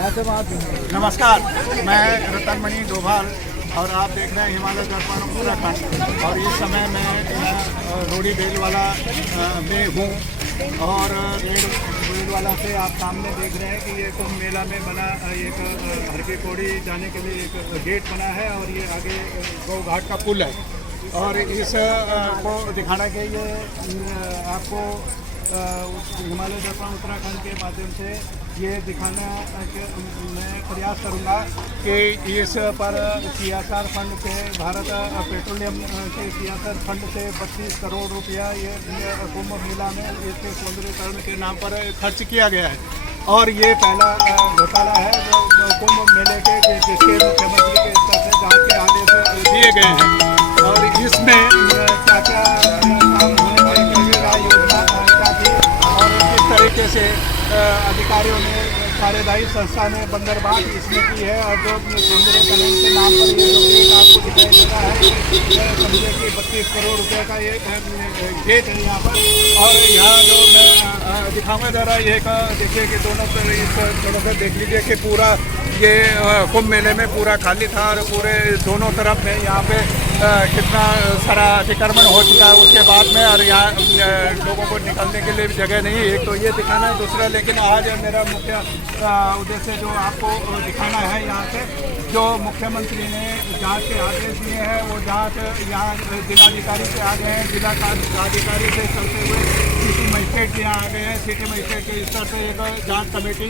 नमस्कार, मैं रतनमणि डोभाल और आप देख रहे हैं हिमालय दर्पण उत्तराखंड। और इस समय मैं रोड़ी बेलवाला में हूँ और बेलवाला से आप सामने देख रहे हैं कि ये कुंभ मेला में बना एक हर की पौड़ी जाने के लिए एक गेट बना है और ये आगे गौ घाट का पुल है। और इस को दिखाना के लिए आपको हिमालय दर्पण उत्तराखंड के माध्यम से ये दिखाना मैं प्रयास करूंगा कि इस पर CSR फंड से भारत पेट्रोलियम के CSR फंड से 32 करोड़ रुपया ये कुंभ मेला में इसके सौंदर्यीकरण के नाम पर खर्च किया गया है। और ये पहला घोटाला है जो कुंभ मेले के जिसके मुख्यमंत्री के स्तर से जांच के आदेश दिए गए हैं। और इसमें क्या क्या काम होने लगेगा, योजना क्या थी और किस तरीके से अधिकारियों ने कार्यदायी संस्था ने बंदरबांट इसमें की है। और जो सौंदर्यीकरण के नाम पर ये जो गेट आपको दिखाई देता है, समझिए कि 32 करोड़ रुपए का ये गेट है यहाँ पर। और यहाँ जो मैं दिखाऊंगा जरा ये देखिए कि दोनों तरफ देख लीजिए कि पूरा ये कुंभ मेले में पूरा खाली था और पूरे दोनों तरफ में यहाँ पे कितना सारा अतिक्रमण हो चुका है उसके बाद में। और यहाँ लोगों को निकलने के लिए भी जगह नहीं है। एक तो ये दिखाना है, दूसरा लेकिन आज मेरा मुख्य उद्देश्य जो आपको दिखाना है यहाँ से जो मुख्यमंत्री ने जांच के आदेश दिए हैं वो जांच यहाँ जिलाधिकारी से आ गए हैं, जिला अधिकारी से चलते हुए सिटी मजिस्ट्रेट के यहाँ आ गए हैं। सिटी मजिस्ट्रेट के स्तर से एक जांच कमेटी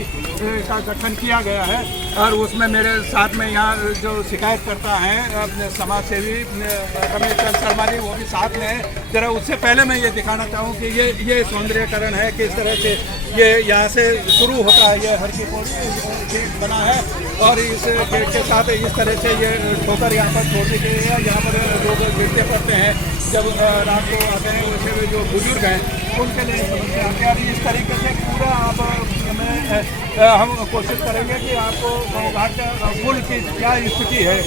का गठन किया गया है। और उसमें मेरे साथ में यहाँ जो शिकायत करता है समाज सेवी रमेश चंद्र शर्मा जी, वो भी साथ में है। जरा उससे पहले मैं ये दिखाना चाहूँ कि ये सौंदर्यीकरण है, किस तरह से ये यहाँ से शुरू होता है। ये हर की पौड़ी गेट बना है और इस गेट के साथ इस तरह से ये ठोकर यहाँ पर छोड़ दी गई है। यहाँ पर लोग गिरते पड़ते हैं जब रात को आते हैं, वैसे जो बुजुर्ग हैं उनके लिए समस्या आती है। और इस तरीके से पूरा आप हम कोशिश करेंगे कि आपको घाट पुल की क्या स्थिति है,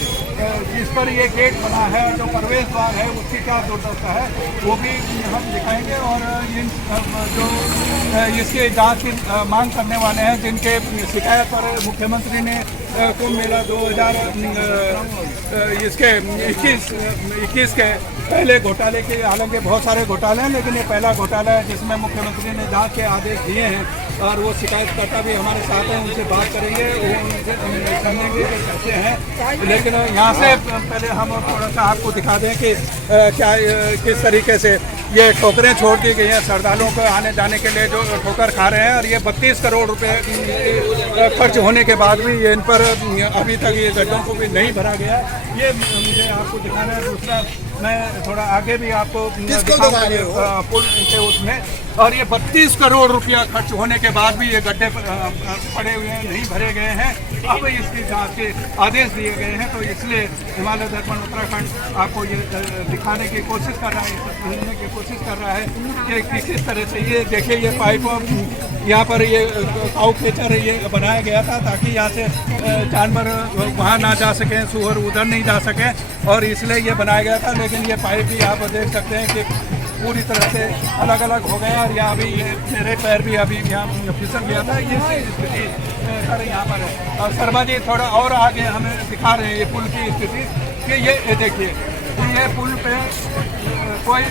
जिस पर ये गेट बना है, जो प्रवेश द्वार है उसकी क्या दुर्दशा है वो भी हम दिखाएंगे। और इन जो इसके जांच की मांग करने वाले हैं जिनके शिकायत पर मुख्यमंत्री ने कुंभ मेला 2021 के पहले घोटाले के, हालांकि बहुत सारे घोटाले हैं लेकिन ये पहला घोटाला है जिसमें मुख्यमंत्री ने जांच के आदेश दिए हैं। और वो शिकायतकर्ता भी हमारे साथ हैं, उनसे बात करेंगे, वो उनसे समझेंगे कि कैसे हैं। लेकिन यहाँ से पहले हम थोड़ा सा आपको दिखा दें कि क्या किस तरीके से ये ठोकरें छोड़ दी गई हैं श्रद्धालुओं को आने जाने के लिए जो ठोकर खा रहे हैं। और ये 32 करोड़ रुपए खर्च होने के बाद भी ये इन पर अभी तक ये गड्ढों को भी नहीं भरा गया। ये मुझे आपको दिखाना है। दूसरा मैं थोड़ा आगे भी आपको पुल के उसमें, और ये 32 करोड़ रुपया खर्च होने के बाद भी ये गड्ढे पड़े हुए हैं, नहीं भरे गए हैं। अब इसकी जांच के आदेश दिए गए हैं। तो इसलिए हिमालय दर्पण उत्तराखंड आपको ये दिखाने की कोशिश कर रहा है, समझने की कोशिश कर रहा है कि किस तरह से ये देखिए ये पाइप यहाँ पर ये काऊ खेचर ये बनाया गया था ताकि यहाँ से जानवर वहाँ ना जा सकें, सूअर उधर नहीं जा सकें, और इसलिए ये बनाया गया था। लेकिन ये पाइप भी आप देख सकते हैं कि पूरी तरह से अलग अलग हो गया। और यहाँ भी ये मेरे पैर भी अभी यहाँ फिसल गया था। ये स्थिति सर यहाँ पर है। और शर्मा जी थोड़ा और आगे हमें दिखा रहे हैं ये पुल की स्थिति कि ये देखिए ये पुल पे कोई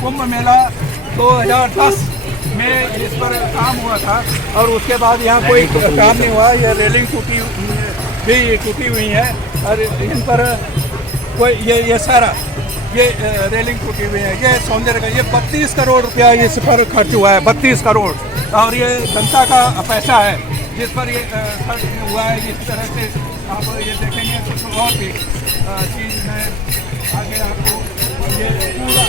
कुंभ मेला 2010 में इस पर काम हुआ था और उसके बाद यहाँ कोई काम नहीं हुआ। ये रेलिंग टूटी हुई है और इन पर कोई ये सारा ये रेलिंग टूटी हुई है। ये सौंदर्य का ये 32 करोड़ रुपया इस पर खर्च हुआ है, 32 करोड़। और ये जनता का पैसा है जिस पर ये खर्च हुआ है। इस तरह से आप ये देखेंगे कुछ और भी चीज़ में आगे आपको ये पूरा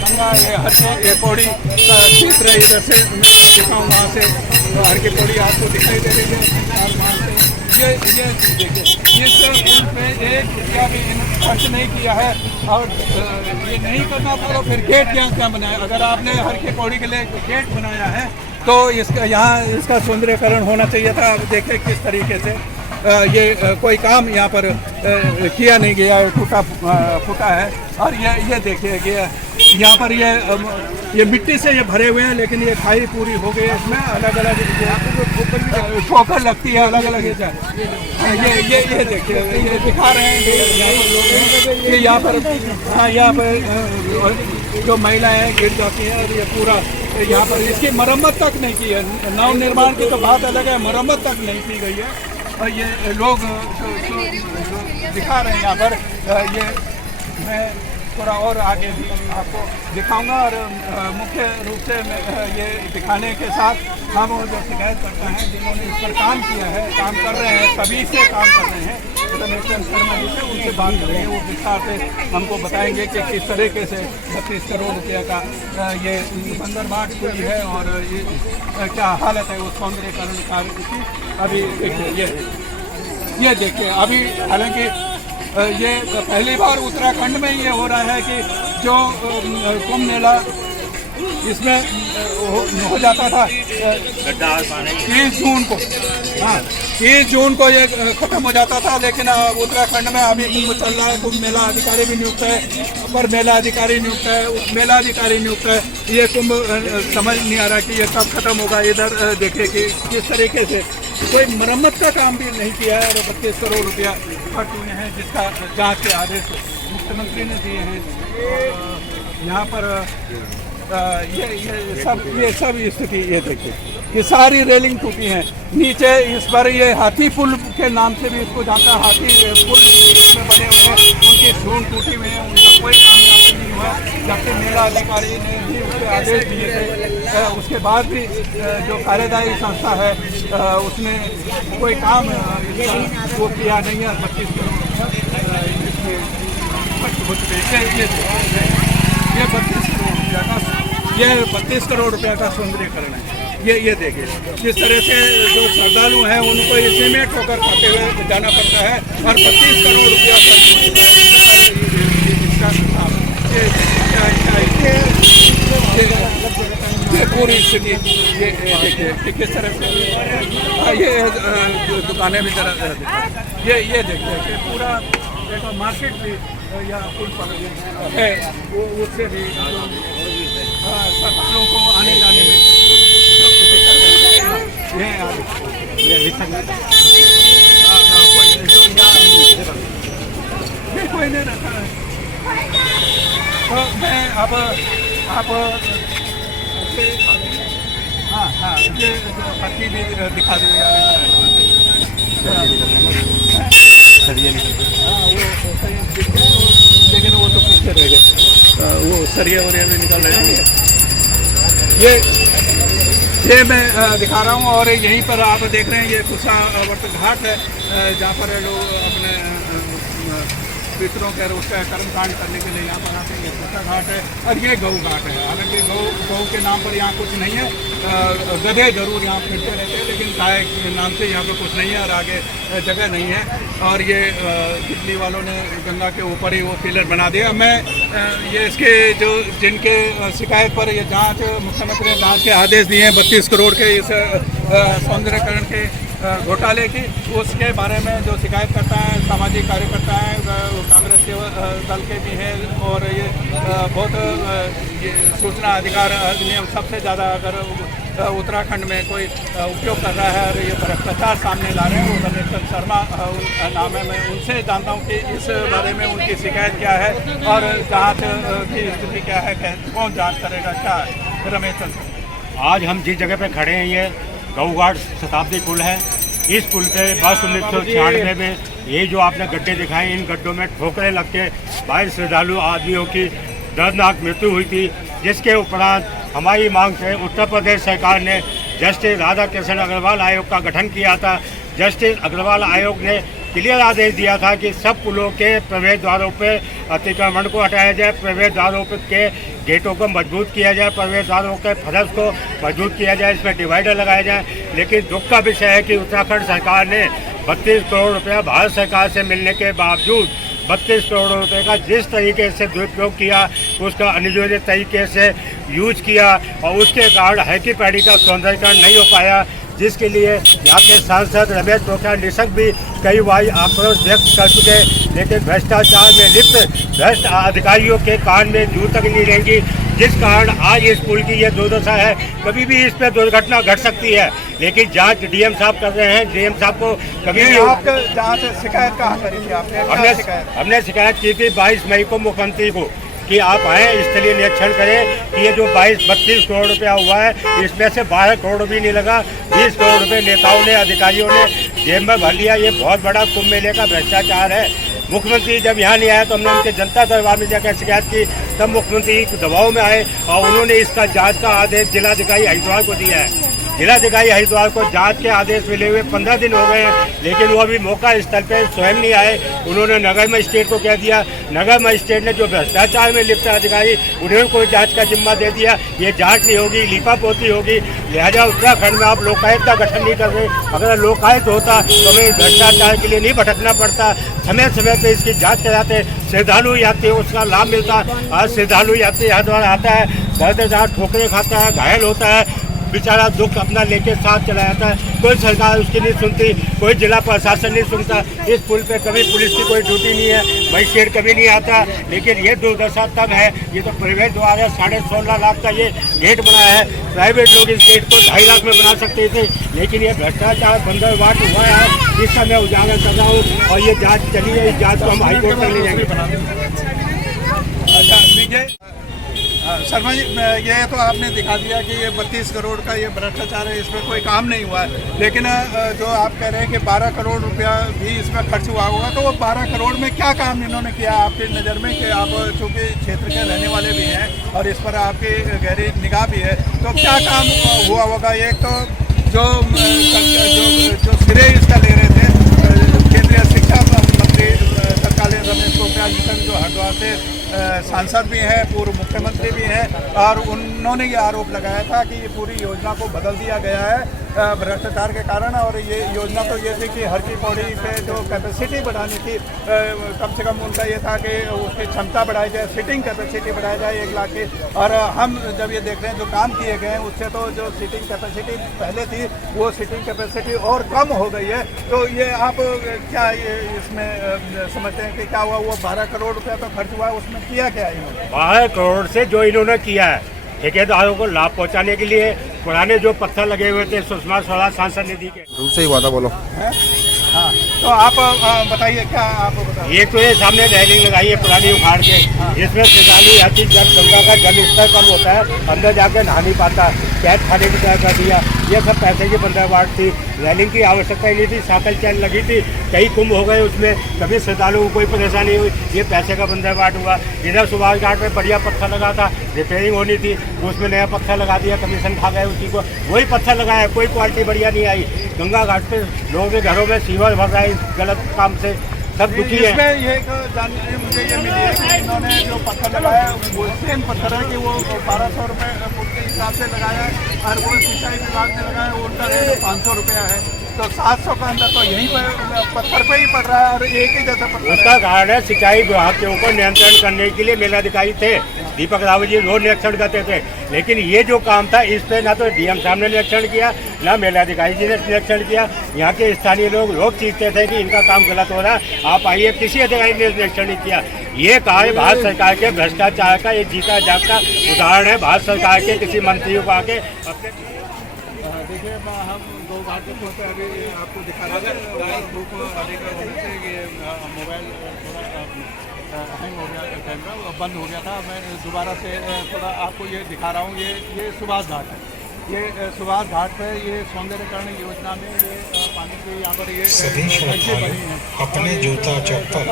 गंगा ये हर की पौड़ी का क्षेत्र है। इधर से मैं दिखाऊँ वहाँ से हर की पौड़ी आपको दिखाई दे रही है। और वहाँ से ये देखिए इस पुल पे 1 रुपया भी खर्च नहीं किया है। और ये नहीं करना था तो फिर गेट क्या बनाया। अगर आपने हर की पौड़ी के लिए गेट बनाया है तो इसका यहाँ इसका सौंदर्यीकरण होना चाहिए था। अब देखें किस तरीके से ये कोई काम यहाँ पर किया नहीं गया, टूटा फूटा है। और ये देखिए कि यहाँ पर ये मिट्टी से ये भरे हुए हैं लेकिन ये खाई पूरी हो गई है। इसमें अलग अलग ठोकर लगती है अलग अलग ये देखिए ये दिखा रहे हैं कि यहाँ पर हाँ यहाँ पर जो महिलाएं गिर जाती हैं और ये पूरा यहाँ पर इसकी मरम्मत तक नहीं की है। नव निर्माण की तो बात अलग है, मरम्मत तक नहीं की गई है। और ये लोग दिखा रहे हैं यहाँ पर ये मैं थोड़ा और आगे भी आपको दिखाऊंगा और मुख्य रूप से ये दिखाने के साथ हम जो शिकायतकर्ता हैं जिन्होंने इस पर काम किया है, काम कर रहे हैं, सभी से काम कर रहे हैं, रमेश शर्मा जी से उनसे बात करेंगे। वो विस्तार से हमको बताएंगे कि किस तरीके से 32 करोड़ रुपये का ये बंदरबाट हुई है और ये क्या हालत है उस सौंदर्यीकरण कार्य की। अभी देखिए ये देखिए अभी हालांकि ये पहली बार उत्तराखंड में ये हो रहा है कि जो कुंभ मेला इसमें हो जाता था 30 जून को, हाँ 30 जून को ये खत्म हो जाता था, लेकिन उत्तराखंड में अभी कुंभ चल रहा है। कुंभ मेला अधिकारी भी नियुक्त है, अपर मेला अधिकारी नियुक्त है, उप मेला अधिकारी नियुक्त है। ये कुंभ समझ नहीं आ रहा कि ये कब खत्म होगा। इधर देखिए कि किस तरीके से कोई मरम्मत का काम भी नहीं किया है और 32 करोड़ रुपया खर्च हुए हैं, जिसका जांच के आदेश मुख्यमंत्री ने दिए हैं। यहाँ पर ये सब स्थिति ये देखिए, ये सारी रेलिंग टूटी हैं। नीचे इस पर ये हाथी पुल के नाम से भी इसको जानता है, हाथी पुल में बने हुए हैं, उनकी सूंड टूटी हुई है, उनका कोई काम यहाँ पे नहीं हुआ। जबकि मेला अधिकारी ने भी उसके आदेश दिए थे, उसके बाद भी जो कार्यदायी संस्था है उसने कोई काम वो किया नहीं है। 32 करोड़ इसमें खर्च हो चुके हैं। ये 32 करोड़ रुपया का, ये 32 करोड़ रुपया का सौंदर्यीकरण है। ये देखिए जिस तरह से जो श्रद्धालु हैं उनको इसी में ठोकर खाते हुए जाना पड़ता है और 32 करोड़ रुपया ये पूरी स्थिति ये देखिए कि किस तरह से ये दुकानें भी जरा ये देखिए कि पूरा एक मार्केट भी या पुल पर है, वो उससे भी श्रद्धालुओं को आने जाने में कोई नहीं रहता है। तो मैं अब आप हाँ ये पत्ती भी दिखा दो लेकिन वो तो पीछे रह गए, वो सरिया वरिया में निकल रहे हैं। ये मैं दिखा रहा हूँ और यहीं पर आप देख रहे हैं ये कुशावर्त घाट है जहाँ पर लोग अपने पितरों के उसका कर्मकांड करने के लिए यहाँ पर आते हैं। ये कुशा घाट है और ये गऊ घाट है। हालांकि गऊ के नाम पर यहाँ कुछ नहीं है, गधे जरूर यहाँ फिरते रहते हैं, लेकिन गाय के नाम से यहाँ पर कुछ नहीं है और आगे जगह नहीं है। और ये दिल्ली वालों ने गंगा के ऊपर ही वो पिलर बना दिया। मैं ये इसके जो जिनके शिकायत पर ये जांच मुख्यमंत्री ने जांच के आदेश दिए हैं 32 करोड़ के इस सौंदर्यीकरण के घोटाले की, उसके बारे में जो शिकायत करता है सामाजिक कार्यकर्ता हैं, कांग्रेस के दल के भी हैं और ये बहुत ये सूचना अधिकार अधिनियम सबसे ज़्यादा अगर उत्तराखंड में कोई उपयोग कर रहा है और ये भ्रष्टाचार सामने ला रहे हैं, वो रमेश शर्मा नाम है। मैं उनसे जानता हूँ कि इस बारे में उनकी शिकायत क्या है और जाँच की स्थिति क्या है, कौन जाँच करेगा, क्या है रमेश। आज हम जिस जगह पे खड़े हैं ये गऊघाट शताब्दी पुल है। इस पुल पे वर्ष 1996 में ये जो आपने गड्ढे दिखाए, इन गड्ढों में ठोकरें लग के 22 श्रद्धालु आदमियों की दर्दनाक मृत्यु हुई थी, जिसके उपरांत हमारी मांग से उत्तर प्रदेश सरकार ने जस्टिस राधा कृष्ण अग्रवाल आयोग का गठन किया था। जस्टिस अग्रवाल आयोग ने क्लियर आदेश दिया था कि सब पुलों के प्रवेश द्वारों पर अतिक्रमण को हटाया जाए, प्रवेश द्वारों के गेटों को मजबूत किया जाए, प्रवेश द्वारों के फर्श को मजबूत किया जाए, इसमें डिवाइडर लगाए जाए। लेकिन दुख का विषय है कि उत्तराखंड सरकार ने 32 करोड़ रुपया भारत सरकार से मिलने के बावजूद 32 करोड़ रुपए का जिस तरीके से दुरुपयोग किया, उसका अनुयोजित तरीके से यूज किया और उसके कारण हैकी पैड़ी का सौंदर्यीकरण नहीं हो पाया, जिसके लिए यहाँ के सांसद रमेश पोखरियाल निशंक भी कई बार आक्रोश व्यक्त कर चुके। लेकिन भ्रष्टाचार में लिप्त भ्रष्ट अधिकारियों के कान में जूं तक नहीं रहेंगी जिस कारण आज ये स्कूल की ये दुर्दशा है। कभी भी इस पे दुर्घटना घट सकती है, लेकिन जांच डीएम साहब कर रहे हैं। डीएम साहब को कभी भी आपका जांच शिकायत कहाँ करी थी आपने? हमने शिकायत की थी 22 मई को मुख्यमंत्री को कि आप आए, स्थलीय निरीक्षण करें कि ये जो 32 करोड़ रुपया हुआ है, इसमें से 12 करोड़ भी नहीं लगा। 20 करोड़ रुपये नेताओं ने, अधिकारियों ने जेब में भर लिया। ये बहुत बड़ा कुंभ मेले का भ्रष्टाचार है। मुख्यमंत्री जब यहाँ नहीं आए तो हमने उनके जनता दरबार में जाकर शिकायत की, तब मुख्यमंत्री दबाव में आए और उन्होंने इसका जांच का आदेश जिलाधिकारी हरिद्वार को दिया है। जिलाधिकारी हरिद्वार को जांच के आदेश मिले हुए 15 दिन हो गए हैं, लेकिन वो अभी मौका स्थल पर स्वयं नहीं आए। उन्होंने नगर मजिस्ट्रेट को कह दिया, नगर मजिस्ट्रेट ने जो भ्रष्टाचार में लिप्त अधिकारी उन्हें कोई जांच का जिम्मा दे दिया। ये जांच नहीं होगी, लीपापोती होगी। लिहाजा उत्तराखंड में आप लोकायुक्त का गठन नहीं कर रहे। अगर लोकायुक्त होता तो हमें भ्रष्टाचार के लिए नहीं भटकना पड़ता, समय समय पर इसकी जाँच कराते, श्रद्धालु यात्री उसका लाभ मिलता। आज श्रद्धालु यात्री हरिद्वार आता है, दर्द ठोकरे खाता है, घायल होता है, बेचारा दुख अपना लेके साथ चला जाता है। कोई सरकार उसकी नहीं सुनती, कोई जिला प्रशासन नहीं सुनता। इस पुल पे कभी पुलिस की कोई ड्यूटी नहीं है, मजिस्ट्रेट कभी नहीं आता। लेकिन ये दुर्दशा तब है, ये तो प्राइवेट द्वारा 16.5 लाख का ये गेट बनाया है। प्राइवेट लोग इस गेट को 2.5 लाख में बना सकते थे, लेकिन ये भ्रष्टाचार बंदरबाट हुआ है। इसका मैं उजागर कर रहा हूँ और ये जाँच चली है। इस जाँच को हम हाईकोर्ट तक ले जाएंगे। शर्मा जी, ये तो आपने दिखा दिया कि ये 32 करोड़ का ये भ्रष्टाचार है, इसमें कोई काम नहीं हुआ है। लेकिन जो आप कह रहे हैं कि 12 करोड़ रुपया भी इसमें खर्च हुआ होगा, तो वो 12 करोड़ में क्या काम इन्होंने किया आपकी नज़र में? कि आप चूँकि क्षेत्र के रहने वाले भी हैं और इस पर आपकी गहरी निगाह भी है, तो क्या काम हुआ होगा? एक तो जो सिरे इसका ले रहे थे केंद्रीय शिक्षा मंत्री सरकार रमेश पोखरियाल निशंक, जो हरिद्वार से सांसद भी हैं, पूर्व मुख्यमंत्री भी हैं, और उन्होंने ये आरोप लगाया था कि ये पूरी योजना को बदल दिया गया है भ्रष्टाचार के कारण। और ये योजना तो ये थी कि हर की पौड़ी पे जो कैपेसिटी बढ़ानी थी, कम से कम उनका ये था कि उसकी क्षमता बढ़ाई जाए, सीटिंग कैपेसिटी बढ़ाई जाए 1 लाख की। और हम जब ये देख रहे हैं जो काम किए गए हैं, उससे तो जो सीटिंग कैपेसिटी पहले थी वो सीटिंग कैपेसिटी और कम हो गई है। तो ये आप क्या ये इसमें समझते हैं कि क्या हुआ? वो 12 करोड़ रुपया तो खर्च हुआ है, उसमें किया क्या इन्होंने? 12 करोड़ से जो इन्होंने किया है ठेकेदारों को लाभ पहुंचाने के लिए, पुराने जो पत्थर लगे हुए थे सुषमा स्वराज सांसद निधि के, दूसरे ही वादा बोलो। हाँ, तो आप बताइए, क्या आप बताइए? एक तो ये सामने रेलिंग लगाई है पुरानी उखाड़ के, इसमें श्रद्धालु यात्री जब गंगा का जल स्तर कम होता है, अंदर जाकर नहा नहीं पाता, कैद खाने की तरह कर दिया। ये सब पैसे की बंदरबाट थी, रेलिंग की आवश्यकता ही नहीं थी, साइकिल चैन लगी थी, कई कुंभ हो गए उसमें, कभी श्रद्धालुओं को कोई परेशानी हुई। ये पैसे का बंदरबाट हुआ। इधर सुभाष घाट में बढ़िया पत्थर लगा था, रिपेयरिंग होनी थी, उसमें नया पत्थर लगा दिया, कमीशन खा गए उसी को, वही पत्थर लगाया, कोई क्वालिटी बढ़िया नहीं आई। गंगा घाट पे लोगों के घरों में सीवर भर रहा है इस गलत काम से, सब दुखी है। इसमें ये जानकारी मुझे ये मिली है कि इन्होंने जो पत्थर लगाया वो सेम पत्थर है कि वो 1200 रुपये फुट के हिसाब से लगाया है, और वो सिंचाई विभाग ने लगाया वो उनका रेट 500 रुपया है। तो 700 का अंदर तो यहीं पर पत्थर पे ही पड़ रहा है और एक ही जैसा पत्थर। उसका कारण है सिंचाई विभाग के ऊपर नियंत्रण करने के लिए मेलाधिकारी थे, दीपक रावत जी रोज निरीक्षण करते थे। लेकिन ये जो काम था इस पे ना तो डीएम साहब ने निरीक्षण किया, ना मेलाधिकारी जी ने निरीक्षण किया। यहाँ के स्थानीय लोग चीखते थे कि इनका काम गलत हो रहा है, आप आइए, किसी अधिकारी ने निरीक्षण नहीं किया। ये कार्य भारत सरकार के भ्रष्टाचार का एक जीता जागता उदाहरण है। भारत सरकार के किसी मंत्रियों को आके अपने देखिए, हम 2 बार के तौर पर अभी आपको दिखा रहे थे, धूप अधिक होने से ये मोबाइल थोड़ा हैंग हो गया, कैमरा बंद हो गया था। मैं दोबारा से थोड़ा आपको ये दिखा रहा हूँ। ये सुभाष घाट है, ये सुभाष घाट है। ये सौंदर्यकरण योजना में ये पानी के यहाँ पर ये सभी श्रद्धालु अपने जूता चप्पल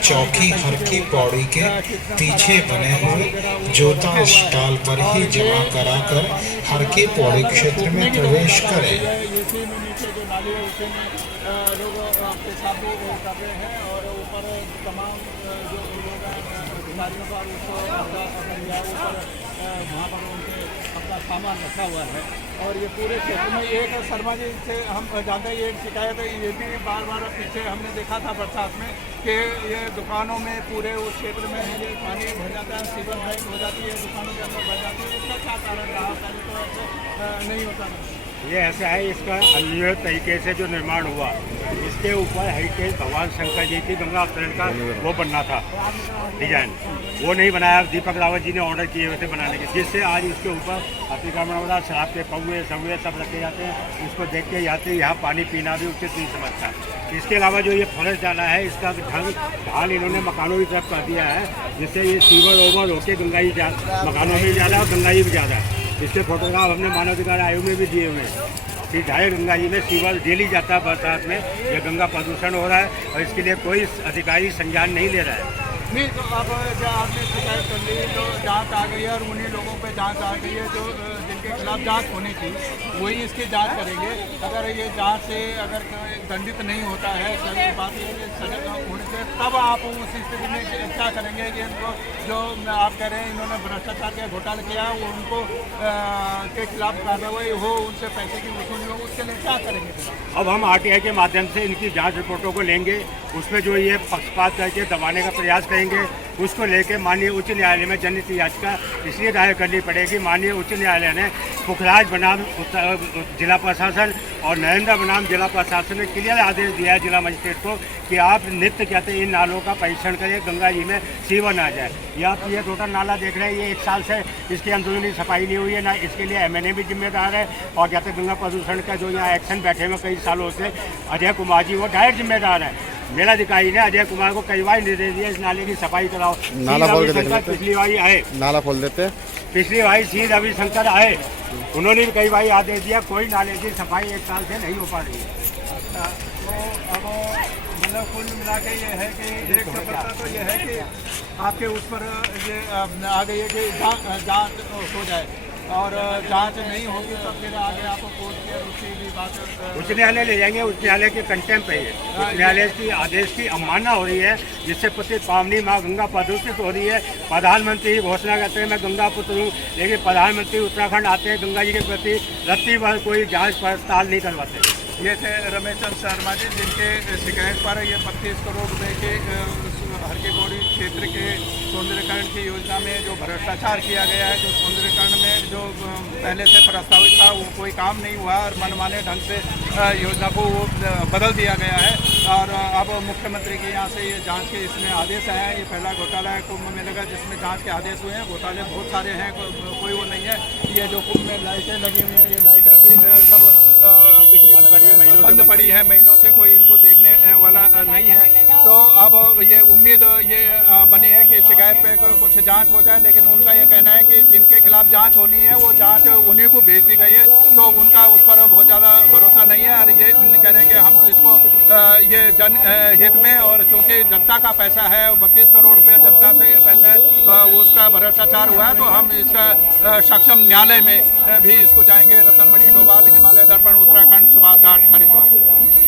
चौकी हर की पौड़ी के पीछे बने हुए जूता स्टॉल पर ही जमा कराकर हर की पौड़ी क्षेत्र में प्रवेश करें। इसी में नीचे जो नाली है उसी में लोग पेशाब कर रहे हैं, और ऊपर तमाम जो लोग अधिकारियों का ऊपर वहाँ पर उनके अपना सामान रखा हुआ है। और ये पूरे क्षेत्र में एक शर्मा जी से हम जानते हैं, ये एक शिकायत है, ये भी बार बार पीछे हमने देखा था बरसात में कि ये दुकानों में पूरे उस क्षेत्र में ये पानी भर जाता है, सीवर बैंक हो जाती है, दुकानों के अंदर भर जाती है। इसका क्या कारण रहा? पहले तो ऐसे नहीं होता था। ये ऐसा है, इसका अन्य तरीके से जो निर्माण हुआ, इसके ऊपर हेरिटेज भगवान शंकर जी की गंगा अवतरण का वो बनना था डिजाइन, वो नहीं बनाया। दीपक रावत जी ने ऑर्डर किए हुए थे बनाने के, जिससे आज इसके ऊपर अतिक्रमण वाला शराब के पौए सवुए सब रखे जाते हैं। इसको देख के यात्री यहाँ पानी पीना भी उचित नहीं समझता। इसके अलावा जो ये फर्श डाला है, इसका ढाल इन्होंने मकानों की तरफ कर दिया है, जिससे ये सीवर ओवर होके गंगा जी मकानों में भी ज़्यादा है और गंगा जी भी ज़्यादा है। इसके फोटोग्राफ हमने मानवाधिकार आयोग में भी दिए हुए हैं कि ढाई गंगा जी में सीवर डेली जाता है बरसात में, यह गंगा प्रदूषण हो रहा है और इसके लिए कोई अधिकारी संज्ञान नहीं ले रहा है। नहीं, तो अब जो आपने शिकायत कर ली, तो जांच आ गई है और उन्हीं लोगों पे जांच आ गई है जो जिनके खिलाफ जांच होनी थी, वही इसकी जांच करेंगे। अगर ये जांच से अगर दंडित नहीं होता है, सही बात ये है, सजा होने से तब आप उस स्थिति में क्या करेंगे कि इनको जो आप कह रहे हैं इन्होंने भ्रष्टाचार के घोटाला किया, वो उनको के खिलाफ कार्रवाई हो, उनसे पैसे की वसूली हो, उसके लिए क्या करेंगे? अब हम आरटीआई के माध्यम से इनकी जांच रिपोर्टों को लेंगे, उसमें जो ये पक्षपात करके दबाने का प्रयास करेंगे, उसको लेके माननीय उच्च न्यायालय में जनहित याचिका इसलिए दायर करनी पड़ेगी। माननीय उच्च न्यायालय ने पुखराज बनाम जिला प्रशासन और नरेंद्र बनाम जिला प्रशासन ने क्लियर आदेश दिया है जिला मजिस्ट्रेट को कि आप नित्य कहते हैं इन नालों का परीक्षण करें, गंगा जी में सीवर ना जाए। या आप ये टोटल नाला देख रहे हैं, ये 1 साल से इसकी अंदरूनी सफाई नहीं हुई है, ना इसके लिए MNA भी जिम्मेदार है, और कहते गंगा प्रदूषण का जो यहाँ एक्शन बैठे हुए कई सालों से अजय कुमार जी, वो डायरेक्ट जिम्मेदार है। मेलाधिकारी ने अजय कुमार को कई बार निर्देश दिया इस नाले की सफाई कराओ। नाला खोल के देख लेते, पिछली बार आए, नाला खोल देते, पिछली बार सी रविशंकर आए, उन्होंने भी कई बार आदेश दिया, कोई नाले की सफाई 1 साल से नहीं हो पा रही है। तो अब मतलब कुल मिला के ये है कि एक सफलता तो ये है कि आपके उस पर ये आ गई है कि जांच हो जाए, और जांच नहीं होगी तो फिर आगे आपको कोर्ट के उसकी भी बात उच्च न्यायालय ले जाएंगे। उच्च न्यायालय के कंटेम्प है ये, उच्च न्यायालय की आदेश की अवमानना हो रही है, जिससे प्रति पावनी माँ गंगा प्रदूषित हो रही है। प्रधानमंत्री घोषणा करते हैं मैं गंगा पुत्र हूँ, लेकिन प्रधानमंत्री उत्तराखंड आते हैं, गंगा जी के प्रति रत्ती भर कोई जाँच पड़ताल नहीं करवाते। ये थे रमेश चंद्र शर्मा जी, जिनके शिकायत पर ये 25 करोड़ रुपए के हर की पौड़ी क्षेत्र के सौंदर्यकरण की योजना में जो भ्रष्टाचार किया गया है, जो सौंदर्यकरण में जो पहले से प्रस्तावित था वो कोई काम नहीं हुआ और मनमाने ढंग से योजना को बदल दिया गया है। और अब मुख्यमंत्री के यहाँ से ये जांच के इसमें आदेश आया है। ये पहला घोटाला है कुंभ मेले का जिसमें जांच के आदेश हुए हैं। घोटाले बहुत सारे हैं, कोई वो नहीं है। ये जो कुंभ में लाइटें लगी हुई हैं, ये लाइटें भी सब बिक्री बंद पड़ी है, महीनों से कोई इनको देखने वाला नहीं है। तो अब ये उम्मीद ये बनी है कि शिकायत पे कुछ जांच हो जाए, लेकिन उनका ये कहना है कि जिनके खिलाफ जांच होनी है वो जांच उन्हीं को भेज दी गई है, तो उनका उस पर बहुत ज़्यादा भरोसा नहीं है। और ये कह रहे हैं कि हम इसको ये जन हित में, और चूँकि जनता का पैसा है, 32 करोड़ रुपये जनता से पैसा है, उसका भ्रष्टाचार हुआ है, तो हम इसका सक्षम न्यायालय में भी इसको जाएंगे। रतनमणि डोभाल, हिमालय दर्पण, उत्तराखंड, सुभाष घाट, हरिद्वार।